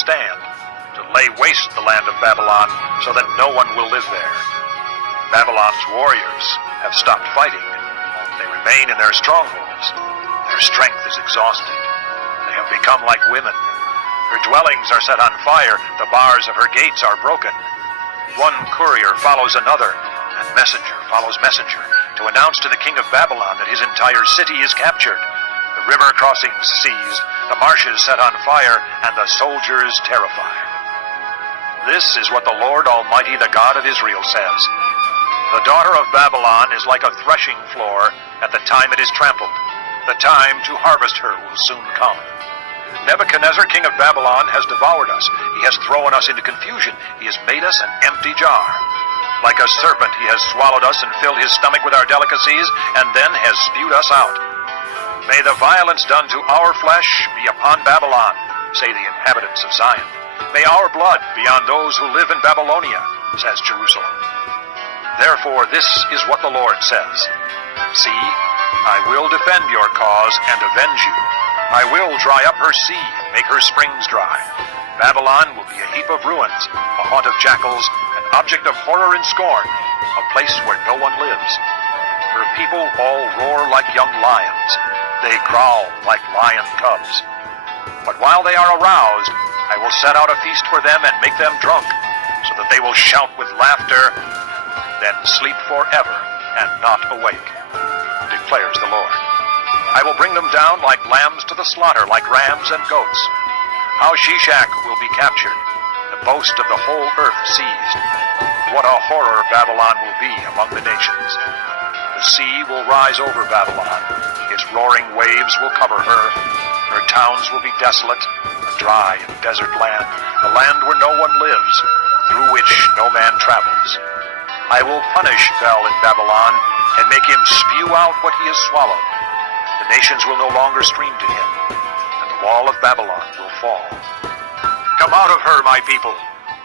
stand to lay waste the land of Babylon so that no one will live there. Babylon's warriors have stopped fighting. They remain in their strongholds. Their strength is exhausted. They have become like women. Her dwellings are set on fire. The bars of her gates are broken. One courier follows another, and messenger follows messenger to announce to the king of Babylon that his entire city is captured. The river crossings seized, the marshes set on fire, and the soldiers terrified. This is what the Lord Almighty, the God of Israel, says. The daughter of Babylon is like a threshing floor at the time it is trampled. The time to harvest her will soon come. Nebuchadnezzar, king of Babylon, has devoured us. He has thrown us into confusion. He has made us an empty jar. Like a serpent, he has swallowed us and filled his stomach with our delicacies, and then has spewed us out. May the violence done to our flesh be upon Babylon, say the inhabitants of Zion. May our blood be on those who live in Babylonia, says Jerusalem. Therefore, this is what the Lord says. See, I will defend your cause and avenge you. I will dry up her sea and make her springs dry. Babylon will be a heap of ruins, a haunt of jackals, an object of horror and scorn, a place where no one lives. Her people all roar like young lions. They growl like lion cubs. But while they are aroused, I will set out a feast for them and make them drunk, so that they will shout with laughter, then sleep forever and not awake, declares the Lord. I will bring them down like lambs to the slaughter, like rams and goats. How Shishak will be captured, the boast of the whole earth seized. What a horror Babylon will be among the nations. The sea will rise over Babylon. Its roaring waves will cover her. Her towns will be desolate, a dry and desert land, a land where no one lives, through which no man travels. I will punish Bel in Babylon and make him spew out what he has swallowed. The nations will no longer stream to him, and the wall of Babylon will fall. Come out of her, my people.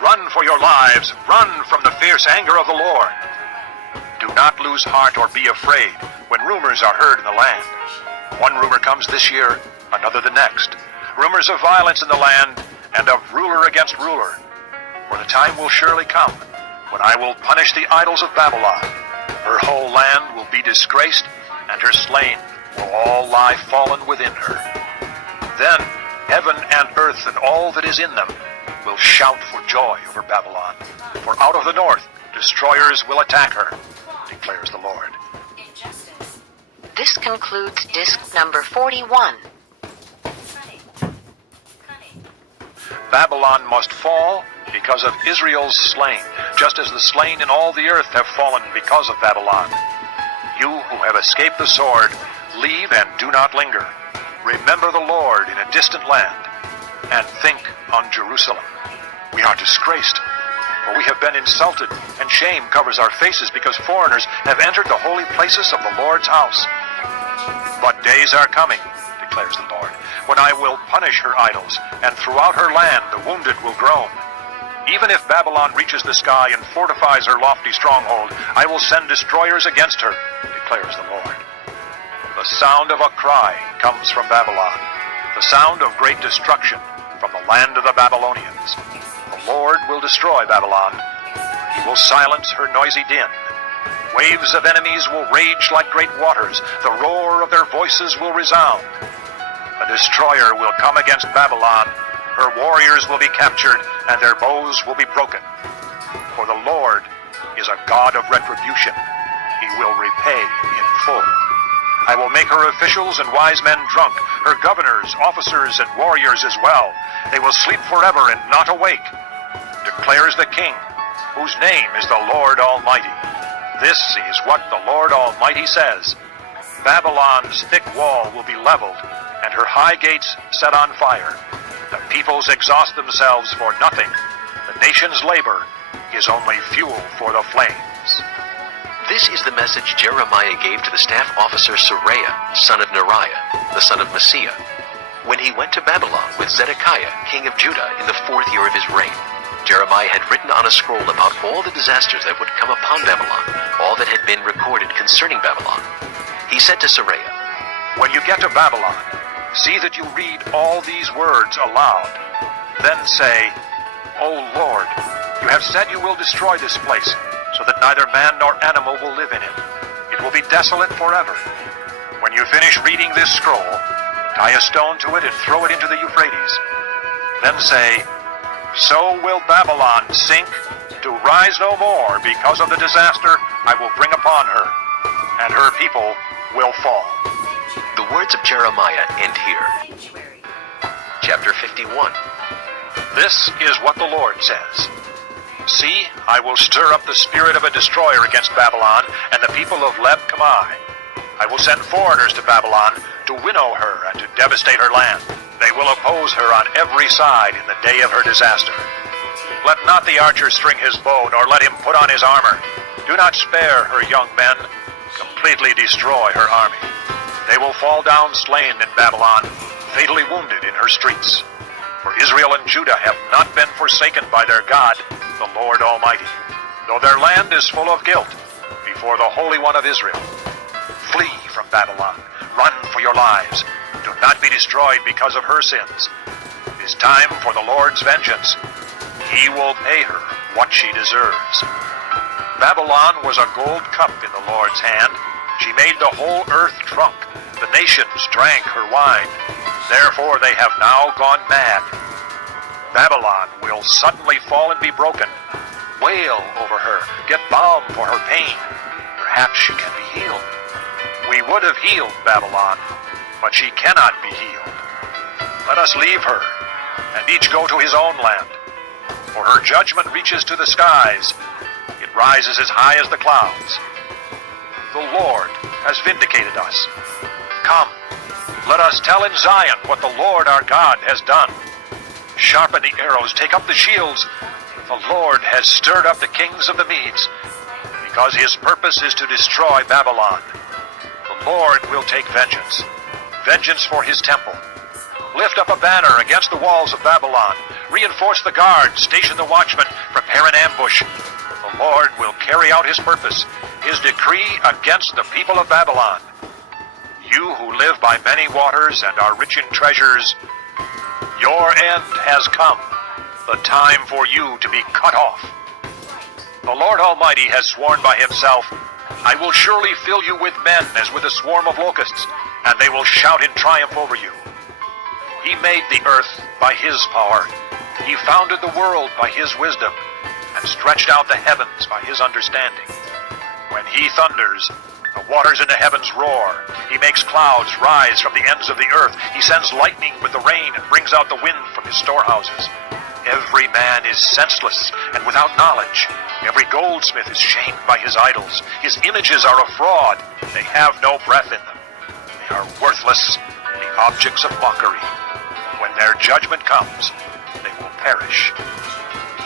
Run for your lives. Run from the fierce anger of the Lord. Do not lose heart or be afraid when rumors are heard in the land. One rumor comes this year, another the next. Rumors of violence in the land and of ruler against ruler. For the time will surely come when I will punish the idols of Babylon. Her whole land will be disgraced, and her slain will all lie fallen within her. Then heaven and earth and all that is in them will shout for joy over Babylon. For out of the north destroyers will attack her, declares the Lord. This concludes disc number 41. Babylon must fall because of Israel's slain, just as the slain in all the earth have fallen because of Babylon. You who have escaped the sword, leave and do not linger. Remember the Lord in a distant land, and think on Jerusalem. We are disgraced, for we have been insulted, and shame covers our faces because foreigners have entered the holy places of the Lord's house. But days are coming, declares the Lord, when I will punish her idols, and throughout her land the wounded will groan. Even if Babylon reaches the sky and fortifies her lofty stronghold, I will send destroyers against her, declares the Lord. The sound of a cry comes from Babylon, the sound of great destruction from the land of the Babylonians. The Lord will destroy Babylon. He will silence her noisy din. Waves of enemies will rage like great waters. The roar of their voices will resound. A destroyer will come against Babylon. Her warriors will be captured, and their bows will be broken. For the Lord is a God of retribution. He will repay in full. I will make her officials and wise men drunk, her governors, officers, and warriors as well. They will sleep forever and not awake, declares the King, whose name is the Lord Almighty. This is what the Lord Almighty says. Babylon's thick wall will be leveled, and her high gates set on fire. The peoples exhaust themselves for nothing. The nation's labor is only fuel for the flames. This is the message Jeremiah gave to the staff officer Seraiah, son of Neriah, the son of Maaseiah, when he went to Babylon with Zedekiah, king of Judah, in the 4th year of his reign. Jeremiah had written on a scroll about all the disasters that would come upon Babylon, all that had been recorded concerning Babylon. He said to Seraiah, When you get to Babylon, see that you read all these words aloud. Then say, O Lord, you have said you will destroy this place, so that neither man nor animal will live in it. It will be desolate forever. When you finish reading this scroll, tie a stone to it and throw it into the Euphrates. Then say, So will Babylon sink, to rise no more because of the disaster I will bring upon her, and her people will fall. The words of Jeremiah end here. Chapter 51. This is what the Lord says. See, I will stir up the spirit of a destroyer against Babylon and the people of Leb-Kamai. I will send foreigners to Babylon to winnow her and to devastate her land. They will oppose her on every side in the day of her disaster. Let not the archer string his bow, nor let him put on his armor. Do not spare her young men. Completely destroy her army. They will fall down slain in Babylon, fatally wounded in her streets. For Israel and Judah have not been forsaken by their God, the Lord Almighty, though their land is full of guilt before the Holy One of Israel. Flee from Babylon. Run for your lives. Do not be destroyed because of her sins. It is time for the Lord's vengeance. He will pay her what she deserves. Babylon was a gold cup in the Lord's hand. She made the whole earth drunk. The nations drank her wine. Therefore they have now gone mad. Babylon will suddenly fall and be broken. Wail over her. Get balm for her pain. Perhaps she can be healed. We would have healed Babylon, but she cannot be healed. Let us leave her, and each go to his own land. For her judgment reaches to the skies. It rises as high as the clouds. The Lord has vindicated us. Come, let us tell in Zion what the Lord our God has done. Sharpen the arrows, take up the shields. The Lord has stirred up the kings of the Medes, because his purpose is to destroy Babylon. The Lord will take vengeance, vengeance for his temple. Lift up a banner against the walls of Babylon. Reinforce the guards, station the watchmen, prepare an ambush. The Lord will carry out his purpose, his decree against the people of Babylon. You who live by many waters and are rich in treasures, your end has come, the time for you to be cut off. The Lord Almighty has sworn by himself, I will surely fill you with men as with a swarm of locusts, and they will shout in triumph over you. He made the earth by his power. He founded the world by his wisdom, and stretched out the heavens by his understanding. When he thunders, the waters in the heavens roar. He makes clouds rise from the ends of the earth. He sends lightning with the rain and brings out the wind from his storehouses. Every man is senseless and without knowledge. Every goldsmith is shamed by his idols. His images are a fraud. They have no breath in them. They are worthless, the objects of mockery. When their judgment comes, they will perish.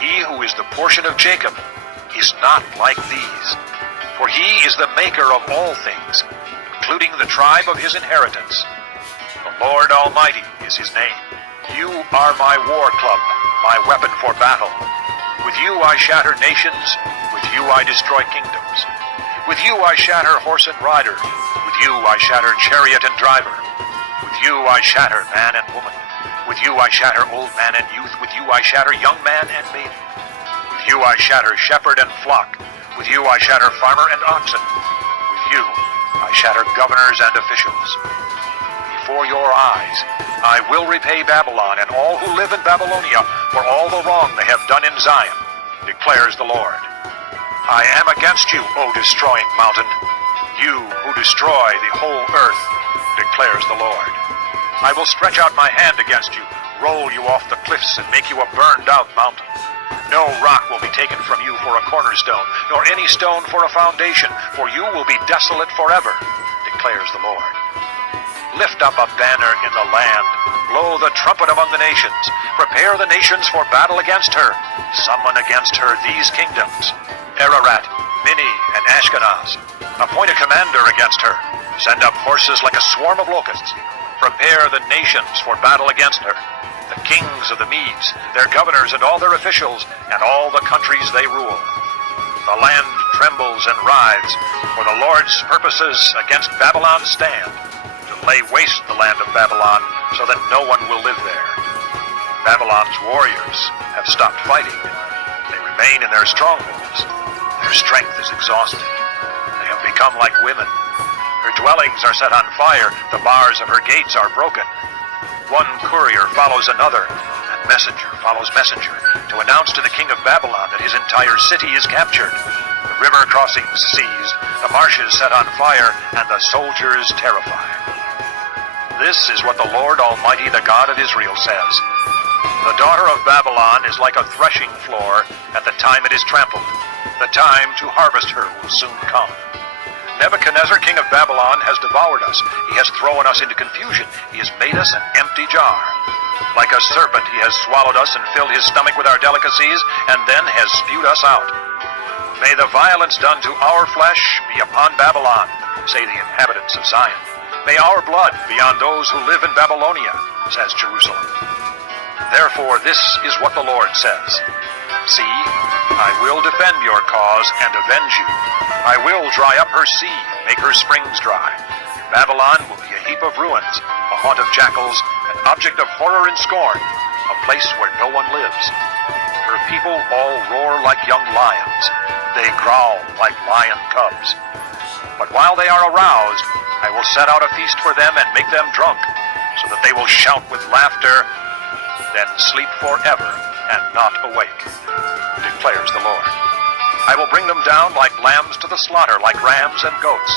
He who is the portion of Jacob is not like these, for he is the maker of all things, including the tribe of his inheritance. The Lord Almighty is his name. You are my war club, my weapon for battle. With you I shatter nations, with you I destroy kingdoms. With you I shatter horse and rider, with you I shatter chariot and driver. With you I shatter man and woman. With you I shatter old man and youth. With you I shatter young man and maiden. With you I shatter shepherd and flock. With you I shatter farmer and oxen. With you I shatter governors and officials. Before your eyes I will repay Babylon and all who live in Babylonia for all the wrong they have done in Zion, declares the Lord. I am against you, O destroying mountain, you who destroy the whole earth, declares the Lord. I will stretch out my hand against you, roll you off the cliffs, and make you a burned-out mountain. No rock will be taken from you for a cornerstone, nor any stone for a foundation, for you will be desolate forever, declares the Lord. Lift up a banner in the land, blow the trumpet among the nations, prepare the nations for battle against her, summon against her these kingdoms, Ararat, Minni, and Ashkenaz. Appoint a commander against her, send up horses like a swarm of locusts. Prepare the nations for battle against her, the kings of the Medes, their governors and all their officials, and all the countries they rule. The land trembles and writhes, for the Lord's purposes against Babylon stand, to lay waste the land of Babylon, so that no one will live there. Babylon's warriors have stopped fighting. They remain in their strongholds. Their strength is exhausted. They have become like women. Her dwellings are set on fire. The bars of her gates are broken. One courier follows another, and messenger follows messenger, to announce to the king of Babylon that his entire city is captured. The river crossings seized, the marshes set on fire, and the soldiers terrified. This is what the Lord Almighty, the God of Israel, says. The daughter of Babylon is like a threshing floor at the time it is trampled. The time to harvest her will soon come. Nebuchadnezzar, king of Babylon, has devoured us. He has thrown us into confusion. He has made us an empty jar. Like a serpent, he has swallowed us and filled his stomach with our delicacies, and then has spewed us out. May the violence done to our flesh be upon Babylon, say the inhabitants of Zion. May our blood be on those who live in Babylonia, says Jerusalem. Therefore, this is what the Lord says. See, I will defend your cause and avenge you. I will dry up her sea and make her springs dry. Babylon will be a heap of ruins, a haunt of jackals, an object of horror and scorn, a place where no one lives. Her people all roar like young lions. They growl like lion cubs. But while they are aroused, I will set out a feast for them and make them drunk, so that they will shout with laughter, then sleep forever and not awake, declares the Lord. I will bring them down like lambs to the slaughter, like rams and goats.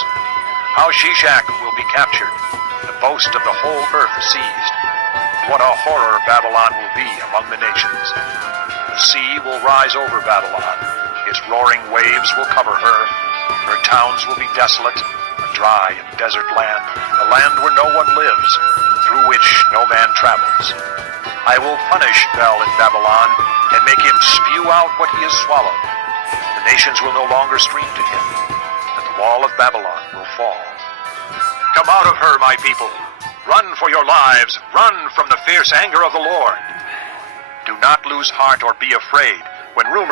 How Shishak will be captured, the boast of the whole earth seized. What a horror Babylon will be among the nations. The sea will rise over Babylon. Its roaring waves will cover her. Her towns will be desolate, a dry and desert land, a land where no one lives, through which no man travels. I will punish Bel in Babylon and make him spew out what he has swallowed. The nations will no longer stream to him, and the wall of Babylon will fall. Come out of her, my people. Run for your lives. Run from the fierce anger of the Lord. Do not lose heart or be afraid when rumors